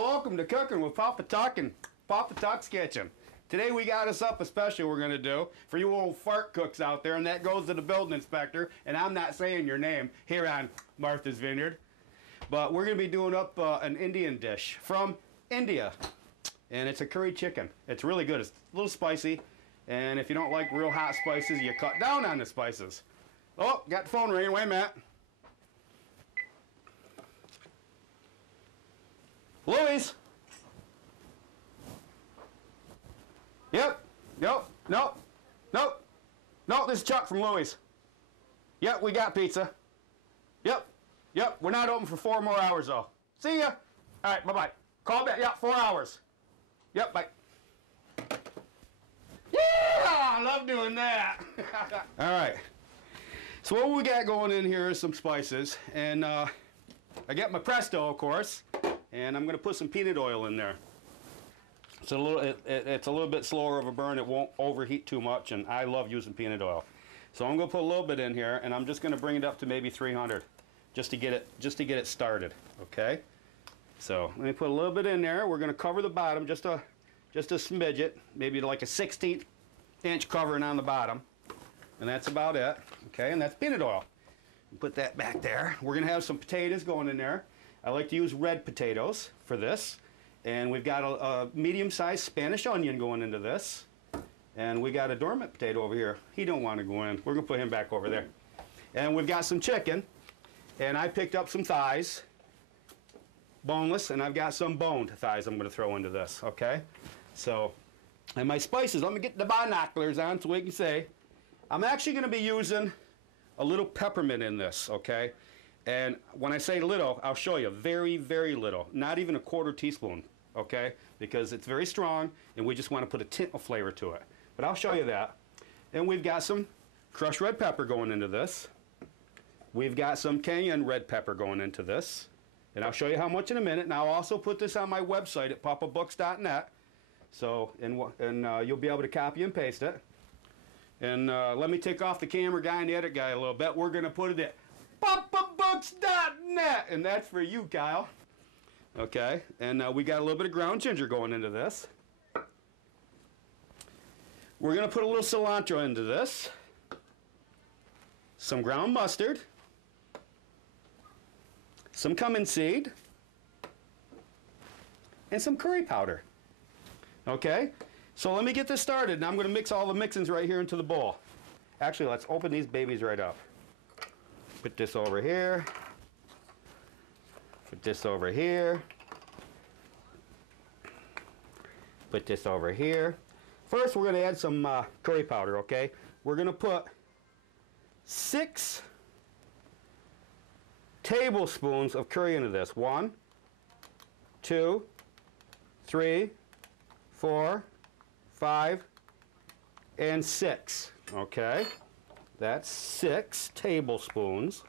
Welcome to Cooking with Papatucks and Papatucks Kitchen. Today we got us up a special we're going to do for you old fart cooks out there, and that goes to the building inspector, and I'm not saying your name here on Martha's Vineyard. But we're going to be doing up an Indian dish from India, and it's a curry chicken. It's really good. It's a little spicy, and if you don't like real hot spices, you cut down on the spices. Oh, got the phone ringing. Wait a minute. Louis. Yep. Nope. Nope. Nope. No, this is Chuck from Louis. Yep, we got pizza. Yep. Yep, we're not open for 4 more hours though. See ya. All right, bye-bye. Call back. Yep, 4 hours. Yep, bye. Yeah, I love doing that. All right. So what we got going in here is some spices, and I got my Presto, of course, and I'm going to put some peanut oil in there. It's a little bit slower of a burn. It won't overheat too much, and I love using peanut oil. So I'm going to put a little bit in here, and I'm just going to bring it up to maybe 300, just to get it started. Okay. So let me put a little bit in there. We're going to cover the bottom just a smidget, maybe like a 1/16 inch covering on the bottom, and that's about it. Okay, and that's peanut oil. Put that back there. We're going to have some potatoes going in there. I like to use red potatoes for this. And we've got a medium-sized Spanish onion going into this. And we got a dormant potato over here. He don't want to go in. We're going to put him back over there. And we've got some chicken. And I picked up some thighs, boneless, and I've got some boned thighs I'm going to throw into this, okay? So, and my spices, let me get the binoculars on so we can see. I'm actually going to be using a little peppermint in this, okay? And when I say little, I'll show you. Very, very little. Not even a 1/4 teaspoon, okay? Because it's very strong, and we just want to put a tint of flavor to it. But I'll show you that. And we've got some crushed red pepper going into this. We've got some cayenne red pepper going into this. And I'll show you how much in a minute. And I'll also put this on my website at papabooks.net. So, and you'll be able to copy and paste it. And let me take off the camera guy and the edit guy a little bit. We're going to put it at papabooks.net, and that's for you, Kyle. Okay, and we got a little bit of ground ginger going into this. We're going to put a little cilantro into this, some ground mustard, some cumin seed, and some curry powder. Okay, so let me get this started, and I'm going to mix all the mixins right here into the bowl. Actually, let's open these babies right up. Put this over here. Put this over here. Put this over here. First, we're going to add some curry powder, okay? We're going to put 6 tablespoons of curry into this. 1, 2, 3, 4, 5, and 6, okay? That's 6 tablespoons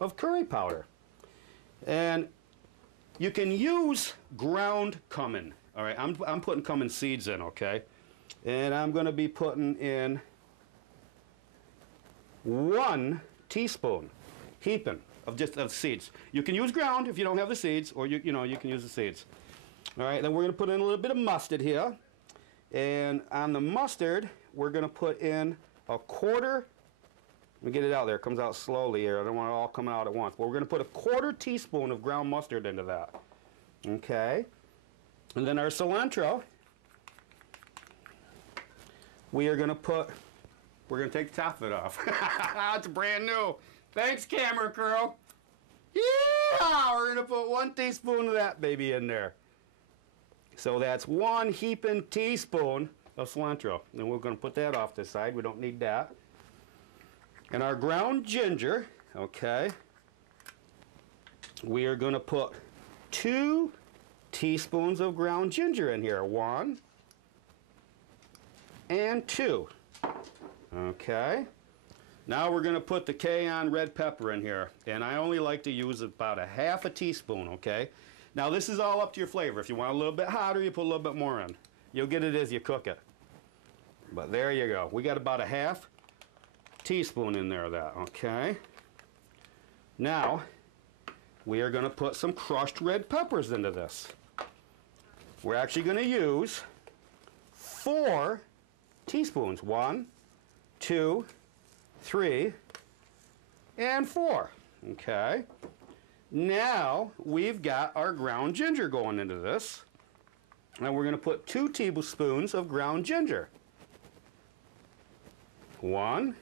of curry powder. And you can use ground cumin. All right, I'm putting cumin seeds in, okay? And I'm going to be putting in 1 teaspoon, heaping of seeds. You can use ground if you don't have the seeds, or you can use the seeds. All right, then we're going to put in a little bit of mustard here. And on the mustard, we're going to put in a 1/4. Let me get it out there. It comes out slowly here. I don't want it all coming out at once. But we're going to put a 1/4 teaspoon of ground mustard into that. Okay. And then our cilantro, we're going to take the top of it off. It's brand new. Thanks, camera crew. Yeah! We're going to put 1 teaspoon of that baby in there. So that's 1 heaping teaspoon of cilantro. And we're going to put that off this side. We don't need that. And our ground ginger, okay, we are going to put 2 teaspoons of ground ginger in here. 1 and 2. Okay. Now we're going to put the cayenne red pepper in here. And I only like to use about a 1/2 teaspoon, okay? Now this is all up to your flavor. If you want a little bit hotter, you put a little bit more in. You'll get it as you cook it. But there you go. We got about a 1/2 teaspoon in there of that, okay? Now, we are going to put some crushed red peppers into this. we're actually going to use 4 teaspoons. 1, 2, 3, and 4. Okay. Now we've got our ground ginger going into this. And we're going to put 2 tablespoons of ground ginger. 1.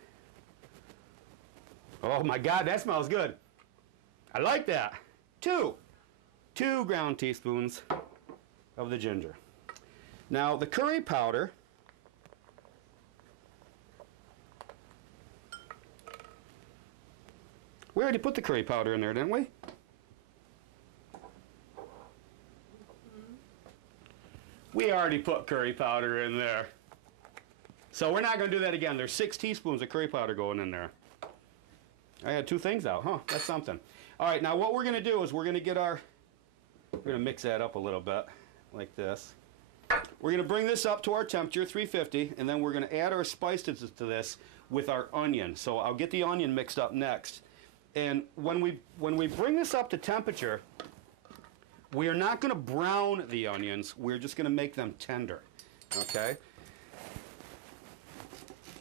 Oh my God, that smells good. I like that. 2 ground teaspoons of the ginger. Now the curry powder, we already put the curry powder in there, didn't we? We already put curry powder in there. So we're not going to do that again. There's 6 teaspoons of curry powder going in there. I had 2 things out, huh? That's something. All right, now what we're going to do is we're going to get our, we're going to mix that up a little bit, like this. We're going to bring this up to our temperature, 350, and then we're going to add our spices to this with our onion. So I'll get the onion mixed up next. And when we bring this up to temperature, we are not going to brown the onions. We're just going to make them tender, okay?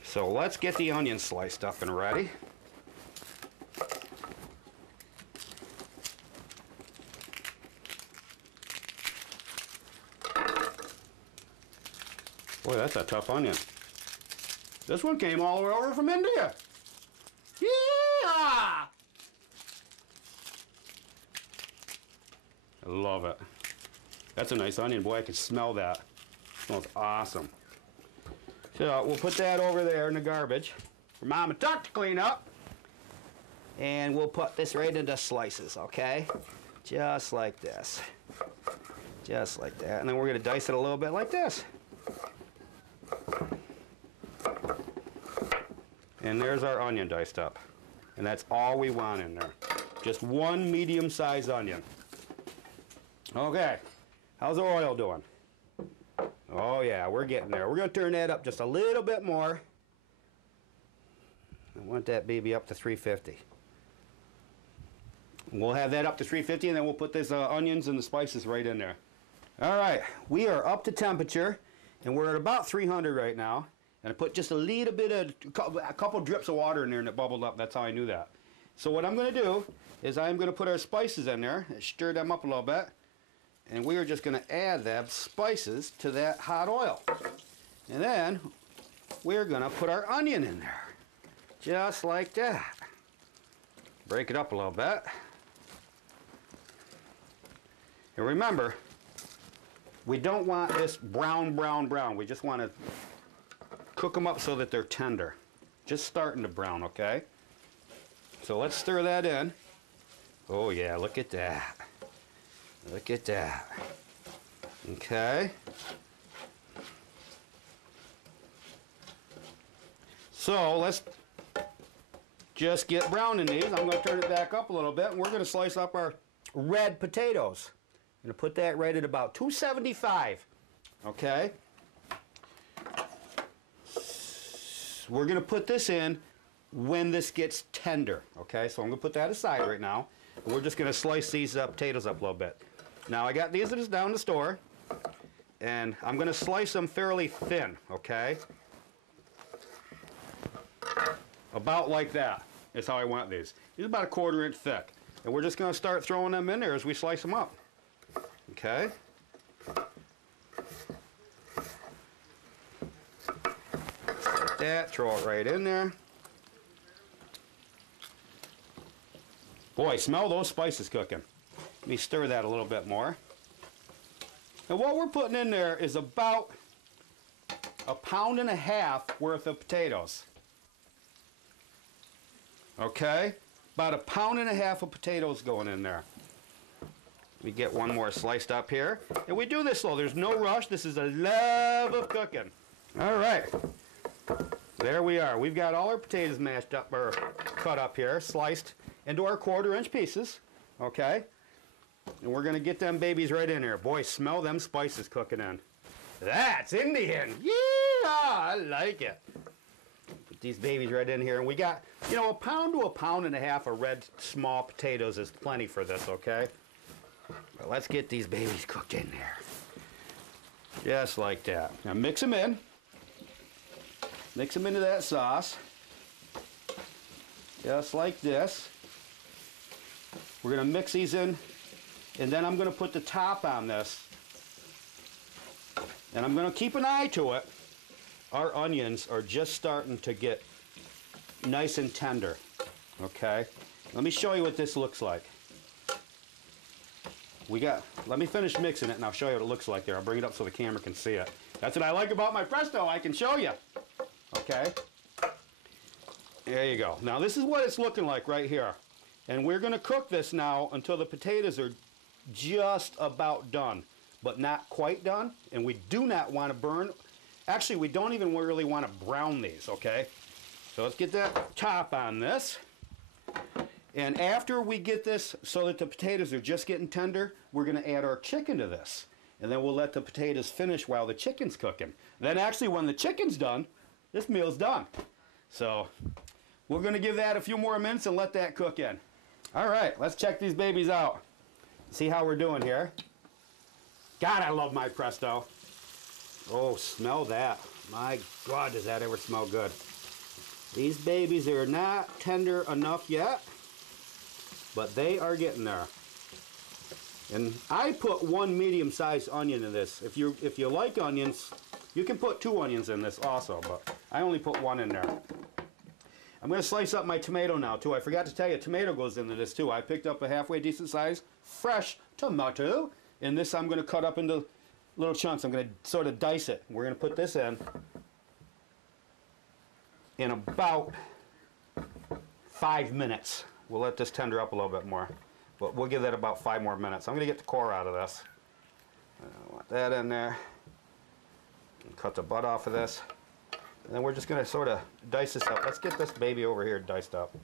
So let's get the onions sliced up and ready. Boy, that's a tough onion. This one came all the way over from India. Yeah! I love it. That's a nice onion. Boy, I can smell that. It smells awesome. So we'll put that over there in the garbage for Mom and Tuck to clean up. And we'll put this right into slices, okay? Just like this. Just like that. And then we're going to dice it a little bit like this. And there's our onion diced up. And that's all we want in there. Just 1 medium-sized onion. Okay, how's our oil doing? Oh yeah, we're getting there. We're going to turn that up just a little bit more. I want that baby up to 350. We'll have that up to 350 and then we'll put these onions and the spices right in there. All right, we are up to temperature and we're at about 300 right now. And I put just a little bit of, a couple drips of water in there and it bubbled up. That's how I knew that. So what I'm going to do is I'm going to put our spices in there and stir them up a little bit. And we are just going to add them spices to that hot oil. And then we're going to put our onion in there. Just like that. Break it up a little bit. And remember, we don't want this brown. We just want to cook them up so that they're tender. Just starting to brown, okay? So let's stir that in. Oh yeah, look at that. Look at that. Okay. So let's just get brown in these. I'm going to turn it back up a little bit and we're going to slice up our red potatoes. I'm going to put that right at about 275. Okay. We're going to put this in when this gets tender. Okay, so I'm going to put that aside right now. And we're just going to slice these potatoes up a little bit. Now I got these down the store, and I'm going to slice them fairly thin, okay? About like that is how I want these. These are about a 1/4 inch thick. And we're just going to start throwing them in there as we slice them up. Okay? Like that, throw it right in there. Boy, smell those spices cooking. Let me stir that a little bit more. And what we're putting in there is about 1.5 pounds worth of potatoes. Okay? About 1.5 pounds of potatoes going in there. We get one more sliced up here. And we do this slow. There's no rush. This is the love of cooking. All right. There we are. We've got all our potatoes mashed up or cut up here, sliced into our 1/4 inch pieces. Okay? And we're going to get them babies right in here. Boy, smell them spices cooking in. That's Indian. Yeah, I like it. Put these babies right in here. And we got, you know, 1 pound to 1.5 pounds of red small potatoes is plenty for this, okay? But let's get these babies cooked in there. Just like that. Now mix them in. Mix them into that sauce. Just like this. We're going to mix these in, and then I'm going to put the top on this. And I'm going to keep an eye to it. Our onions are just starting to get nice and tender. Okay? Let me show you what this looks like. Let me finish mixing it and I'll show you what it looks like there. I'll bring it up so the camera can see it. That's what I like about my Presto, I can show you. Okay? There you go. Now this is what it's looking like right here. And we're going to cook this now until the potatoes are just about done, but not quite done. And we do not want to burn. Actually, we don't even really want to brown these, okay? So let's get that top on this. And after we get this so that the potatoes are just getting tender, we're going to add our chicken to this. And then we'll let the potatoes finish while the chicken's cooking. Then actually when the chicken's done, this meal's done. So we're going to give that a few more minutes and let that cook in. All right, let's check these babies out. See how we're doing here. God, I love my Presto. Oh, smell that. My God, does that ever smell good. These babies are not tender enough yet, but they are getting there. And I put 1 medium-sized onion in this. If you like onions, you can put 2 onions in this also, but I only put 1 in there. I'm going to slice up my tomato now too. I forgot to tell you, tomato goes into this too. I picked up a halfway decent size fresh tomato, and this I'm going to cut up into little chunks. I'm going to sort of dice it. We're going to put this in about 5 minutes. We'll let this tender up a little bit more, but we'll give that about 5 more minutes. I'm going to get the core out of this. I want that in there. Cut the butt off of this. And then we're just going to sort of dice this up. Let's get this baby over here diced up.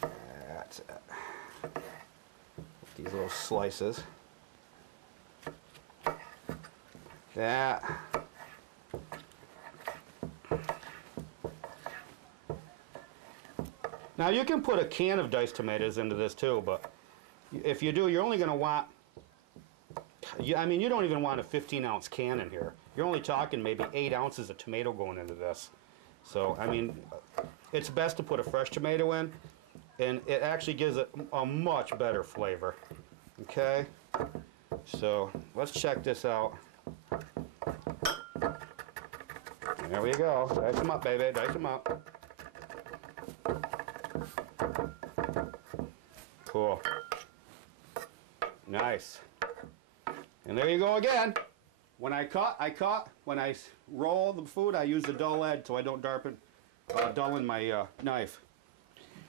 That's it. These little slices. That. Now you can put a can of diced tomatoes into this too, but if you do, you're only going to want, I mean, you don't even want a 15-ounce can in here. You're only talking maybe 8 ounces of tomato going into this. So, I mean, it's best to put a fresh tomato in, and it actually gives it a much better flavor. Okay? So, let's check this out. There we go. Dice them up, baby. Dice them up. Cool. Nice. And there you go again. When I cut. When I roll the food, I use the dull edge so I don't dull in my knife.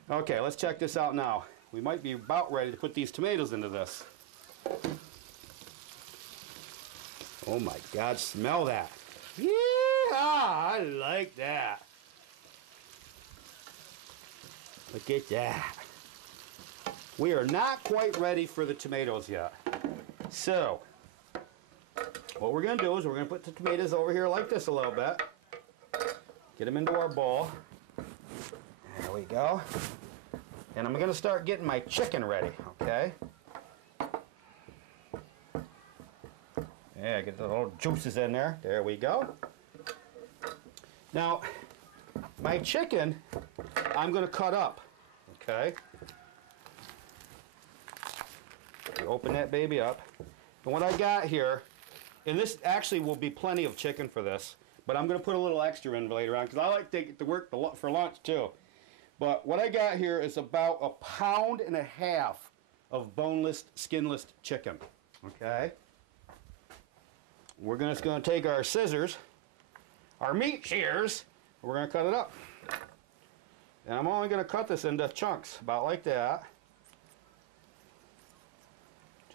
Okay, let's check this out now. We might be about ready to put these tomatoes into this. Oh my God, smell that. Yeah, I like that. Look at that. We are not quite ready for the tomatoes yet. So, what we're going to do is we're going to put the tomatoes over here like this a little bit. Get them into our bowl. There we go. And I'm going to start getting my chicken ready, okay? Yeah, get the little juices in there. There we go. Now, my chicken, I'm going to cut up, okay? Open that baby up. And what I got here, and this actually will be plenty of chicken for this, but I'm going to put a little extra in later on because I like to get to work for lunch too. But what I got here is about 1.5 pounds of boneless, skinless chicken. Okay? We're just going to take our scissors, our meat shears, and we're going to cut it up. And I'm only going to cut this into chunks, about like that.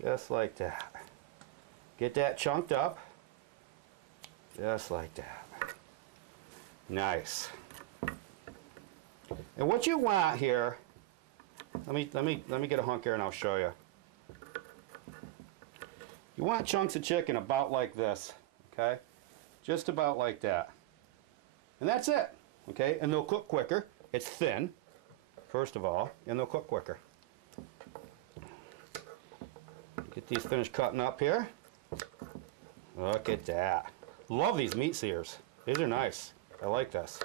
Just like that. Get that chunked up. Just like that. Nice. And what you want here, let me get a hunk here and I'll show you. You want chunks of chicken about like this, okay? Just about like that. And that's it, okay? And they'll cook quicker. It's thin, first of all, and they'll cook quicker. Get these finished cutting up here. Look at that. Love these meat sears. These are nice. I like this.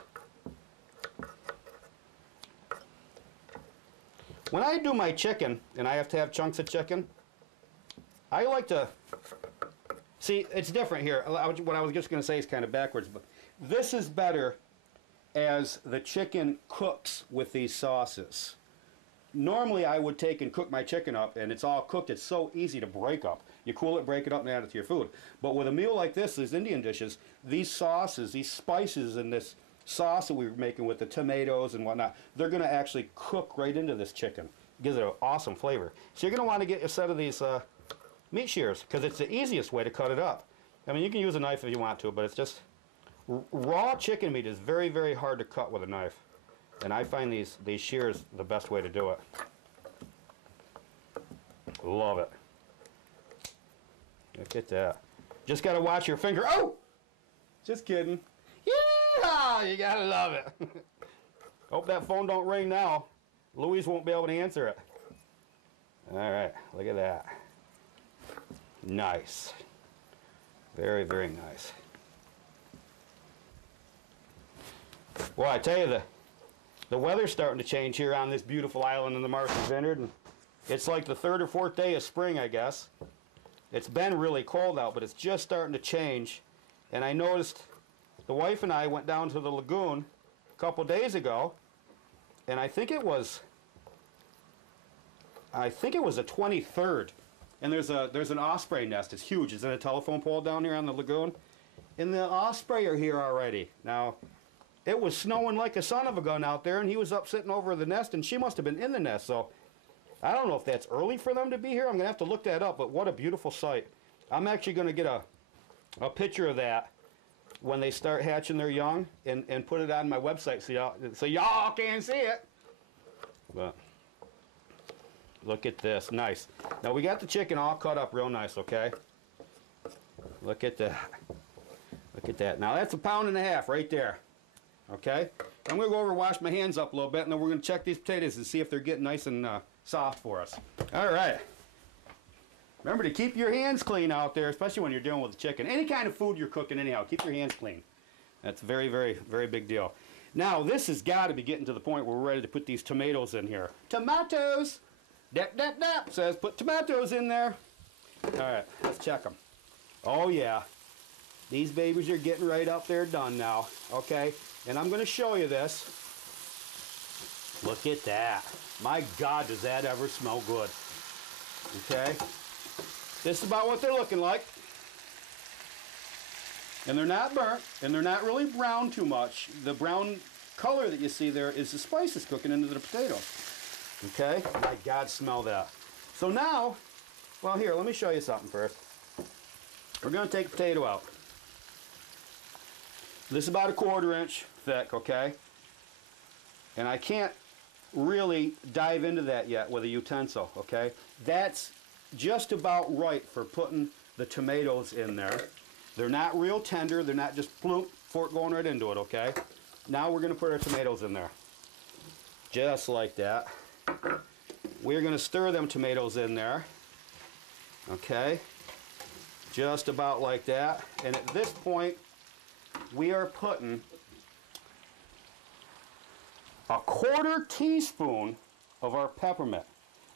When I do my chicken, and I have to have chunks of chicken, I like to, see, it's different here. What I was just going to say is kind of backwards, but this is better as the chicken cooks with these sauces. Normally I would take and cook my chicken up, and it's all cooked. It's so easy to break up. You cool it, break it up, and add it to your food. But with a meal like this, these Indian dishes, these sauces, these spices, and this sauce that we were making with the tomatoes and whatnot, they're going to actually cook right into this chicken. It gives it an awesome flavor. So you're going to want to get a set of these meat shears, because it's the easiest way to cut it up. I mean, you can use a knife if you want to, but it's just, raw chicken meat is very, very hard to cut with a knife. And I find these shears the best way to do it. Love it. Look at that. Just got to watch your finger. Oh! Just kidding. Yeah! You got to love it. Hope that phone don't ring now. Louise won't be able to answer it. All right. Look at that. Nice. Very, very nice. Well, I tell you, the weather's starting to change here on this beautiful island in the Martha's Vineyard. And it's like the 3rd or 4th day of spring, I guess. It's been really cold out, but it's just starting to change. And I noticed the wife and I went down to the lagoon a couple days ago, and I think it was the 23rd. And there's an osprey nest. It's huge. It's in a telephone pole down here on the lagoon. And the osprey are here already. Now, it was snowing like a son of a gun out there, and he was up sitting over the nest, and she must have been in the nest. So I don't know if that's early for them to be here. I'm going to have to look that up, but what a beautiful sight. I'm actually going to get a picture of that when they start hatching their young and put it on my website so y'all can see it. But look at this. Nice. Now, we got the chicken all cut up real nice, okay? Look at that. Look at that. Now, that's 1.5 pounds right there. Okay? I'm going to go over and wash my hands up a little bit, and then we're going to check these potatoes and see if they're getting nice and soft for us. All right. Remember to keep your hands clean out there, especially when you're dealing with chicken. Any kind of food you're cooking anyhow, keep your hands clean. That's a very, very, very big deal. Now, this has got to be getting to the point where we're ready to put these tomatoes in here. Tomatoes! Dap, dap, dap says put tomatoes in there. All right, let's check them. Oh, yeah. These babies are getting right up there done now. Okay? And I'm going to show you this. Look at that. My God, does that ever smell good. Okay? This is about what they're looking like. And they're not burnt, and they're not really brown too much. The brown color that you see there is the spices cooking into the potatoes. Okay? My God, smell that. So now, well, here, let me show you something first. We're going to take a potato out. This is about 1/4 inch thick, okay? And I can't really dive into that yet with a utensil, okay? That's just about right for putting the tomatoes in there. They're not real tender. They're not just plump, fork going right into it, okay? Now we're going to put our tomatoes in there. Just like that. We're going to stir them tomatoes in there. Okay? Just about like that. And at this point, we are putting 1/4 teaspoon of our peppermint.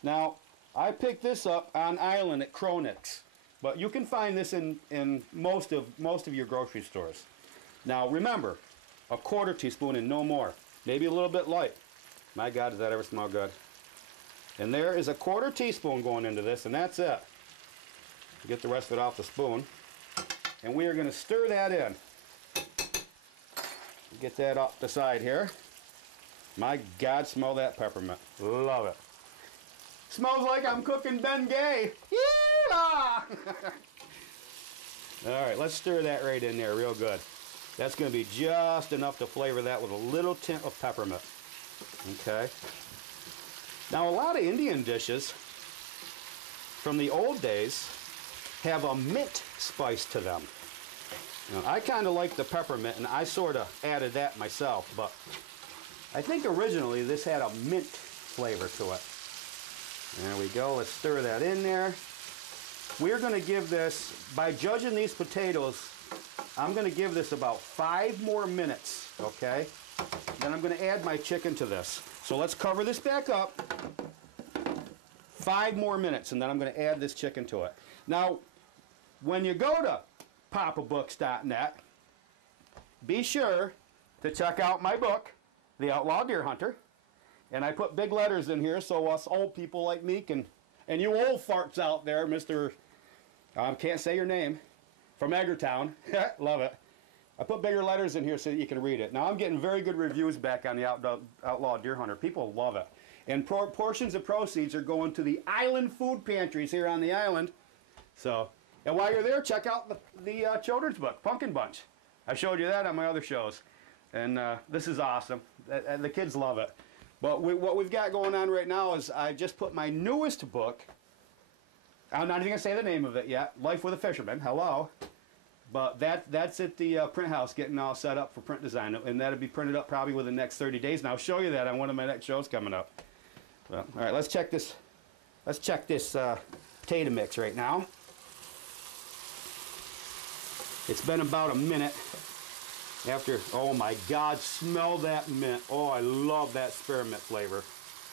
Now, I picked this up on island at Cronix, but you can find this in most of your grocery stores. Now, remember, 1/4 teaspoon and no more. Maybe a little bit light. My God, does that ever smell good? And there is 1/4 teaspoon going into this, and that's it. Get the rest of it off the spoon. And we are going to stir that in. Get that off the side here. My God, smell that peppermint. Love it. Smells like I'm cooking Ben Gay. Yeah! All right, let's stir that right in there real good. That's going to be just enough to flavor that with a little tint of peppermint. Okay. Now, a lot of Indian dishes from the old days have a mint spice to them. Now, I kind of like the peppermint, and I sort of added that myself, but I think originally this had a mint flavor to it. There we go. Let's stir that in there. we're going to give this, by judging these potatoes, I'm going to give this about 5 more minutes, okay? Then I'm going to add my chicken to this. So let's cover this back up. 5 more minutes, and then I'm going to add this chicken to it. Now, when you go to papabooks.net, be sure to check out my book, The Outlaw Deer Hunter. And I put big letters in here so us old people like me can, and you old farts out there, Mr. Can't say your name, from Eggertown, love it. I put bigger letters in here so that you can read it. Now I'm getting very good reviews back on the Outlaw Deer Hunter. People love it. And portions of proceeds are going to the island food pantries here on the island. So, and while you're there, check out the children's book, Pumpkin Bunch. I showed you that on my other shows. And this is awesome. The kids love it. But what we've got going on right now is I just put my newest book, I'm not even going to say the name of it yet, Life with a Fisherman, hello. But that's at the print house getting all set up for print design. And that'll be printed up probably within the next 30 days. And I'll show you that on one of my next shows coming up. Well, all right, let's check this potato mix right now. It's been about a minute after, oh my God, smell that mint. Oh, I love that spearmint flavor.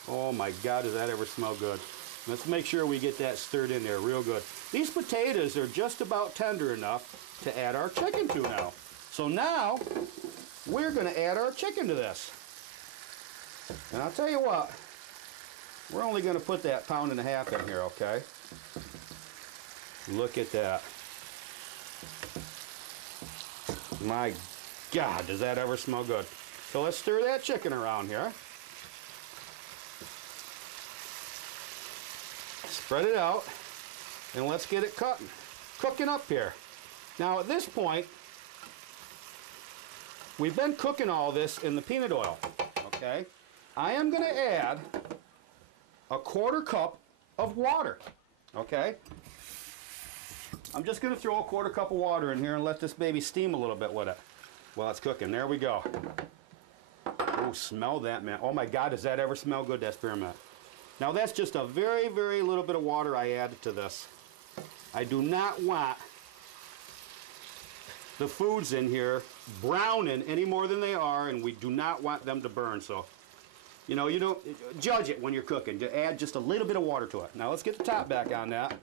Oh my God, does that ever smell good. Let's make sure we get that stirred in there real good. These potatoes are just about tender enough to add our chicken to now. So now, we're gonna add our chicken to this. And I'll tell you what, we're only gonna put that 1.5 pounds in here, okay? Look at that. My God, does that ever smell good. So let's stir that chicken around here. Spread it out, and let's get it cooking up here. Now at this point, we've been cooking all this in the peanut oil, okay? I am gonna add a 1/4 cup of water, okay? I'm just gonna throw a 1/4 cup of water in here and let this baby steam a little bit with it while it's cooking. There we go. Oh, smell that, man. Oh my God, does that ever smell good, that spearmint. Now that's just a very, very little bit of water I added to this. I do not want the foods in here browning any more than they are, and we do not want them to burn. So, you know, you don't judge it when you're cooking. Just add just a little bit of water to it. Now let's get the top back on that.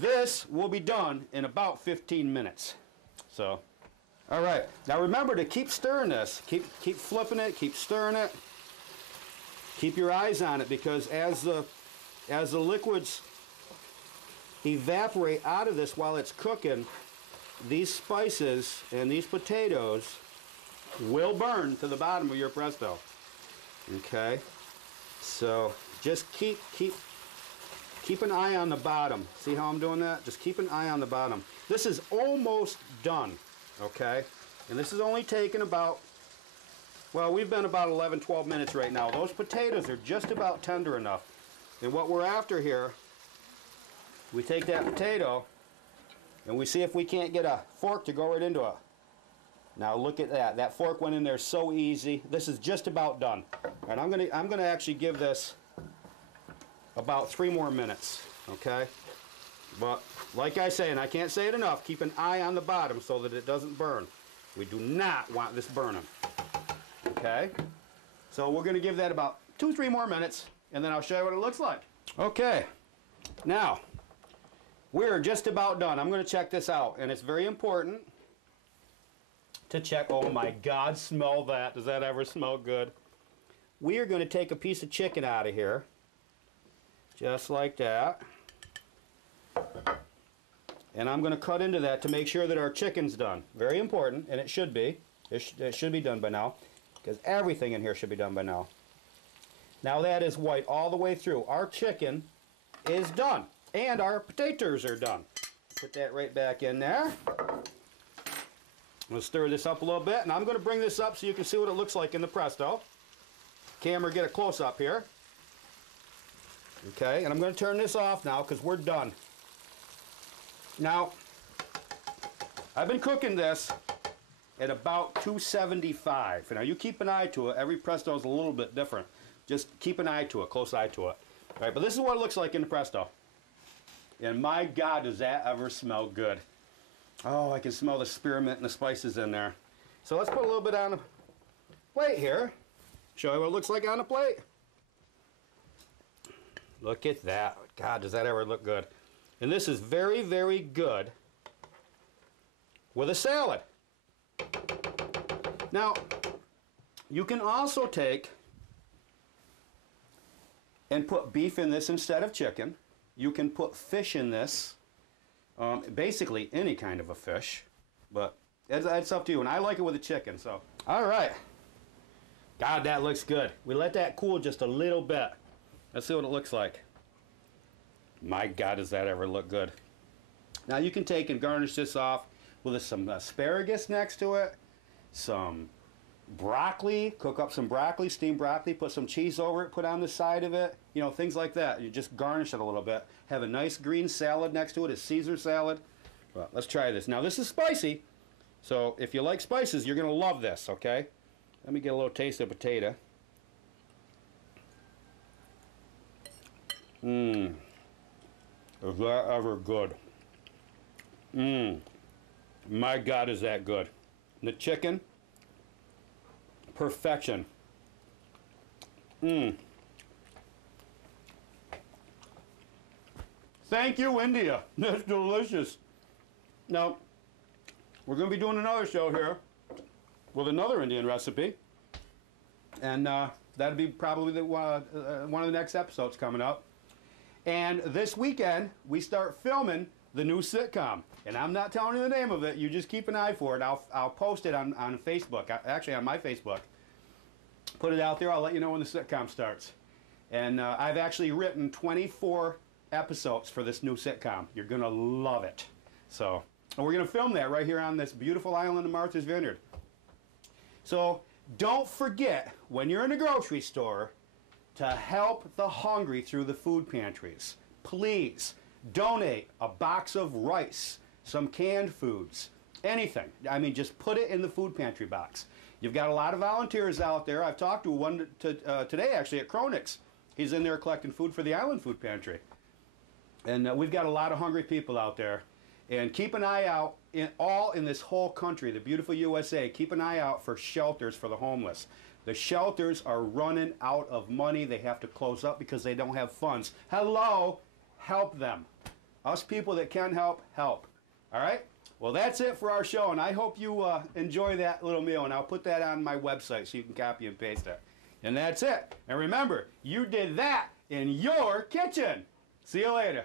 This will be done in about 15 minutes. So, all right. Now remember to keep stirring this. Keep flipping it. Keep stirring it. Keep your eyes on it, because as the liquids evaporate out of this while it's cooking, these spices and these potatoes will burn to the bottom of your presto. Okay, so just keep an eye on the bottom. See how I'm doing that? Just keep an eye on the bottom. This is almost done, okay? And this is only taking about, well, we've been about 11, 12 minutes right now. Those potatoes are just about tender enough. And what we're after here, we take that potato and we see if we can't get a fork to go right into it. Now look at that. That fork went in there so easy. This is just about done. And I'm gonna actually give this about 3 more minutes, okay? But like I say, and I can't say it enough, keep an eye on the bottom so that it doesn't burn. We do not want this burning. Okay, so we're going to give that about 2-3 more minutes, and then I'll show you what it looks like. Okay, now we're just about done. I'm going to check this out, and it's very important to check. Oh my God, smell that. Does that ever smell good? We are going to take a piece of chicken out of here, just like that, and I'm going to cut into that to make sure that our chicken's done. Very important, and it should be. It should be done by now, because everything in here should be done by now. Now that is white all the way through. Our chicken is done, and our potatoes are done. Put that right back in there. We'll stir this up a little bit, and I'm going to bring this up so you can see what it looks like in the presto. Camera, get a close-up here. Okay, and I'm going to turn this off now because we're done. Now, I've been cooking this at about 275. Now you keep an eye to it. Every presto is a little bit different. Just keep an eye to it, close eye to it. All right, but this is what it looks like in the presto. And my God, does that ever smell good. Oh, I can smell the spearmint and the spices in there. So let's put a little bit on the plate here. Show you what it looks like on the plate. Look at that. God, does that ever look good. And this is very, very good with a salad. Now, you can also take and put beef in this instead of chicken. You can put fish in this, basically any kind of a fish, but it's up to you. And I like it with the chicken, so. All right. God, that looks good. We let that cool just a little bit. Let's see what it looks like. My God, does that ever look good. Now you can take and garnish this off with some asparagus next to it, some broccoli, cook up some broccoli, steamed broccoli, put some cheese over it, put on the side of it, you know, things like that. You just garnish it a little bit. Have a nice green salad next to it, a Caesar salad. Well, let's try this. Now this is spicy, so if you like spices, you're going to love this, okay? Let me get a little taste of potato. Mmm. Is that ever good? Mmm. My God, is that good. The chicken, perfection. Mmm. Thank you, India. That's delicious. Now, we're going to be doing another show here with another Indian recipe. And that'll be probably one of the next episodes coming up. And this weekend, we start filming the new sitcom. And I'm not telling you the name of it. You just keep an eye for it. I'll post it on Facebook, actually on my Facebook. Put it out there. I'll let you know when the sitcom starts. And I've actually written 24 episodes for this new sitcom. You're going to love it. So, and we're going to film that right here on this beautiful island of Martha's Vineyard. So, don't forget, when you're in the grocery store, to help the hungry through the food pantries. Please donate a box of rice, some canned foods, anything. I mean, just put it in the food pantry box. You've got a lot of volunteers out there. I've talked to one today, actually, at Cronix. He's in there collecting food for the island food pantry. And we've got a lot of hungry people out there. And keep an eye out, in this whole country, the beautiful USA, keep an eye out for shelters for the homeless. The shelters are running out of money. They have to close up because they don't have funds. Hello, help them. Us people that can help, help. All right? Well, that's it for our show, and I hope you enjoy that little meal, and I'll put that on my website so you can copy and paste it. And that's it. And remember, you did that in your kitchen. See you later.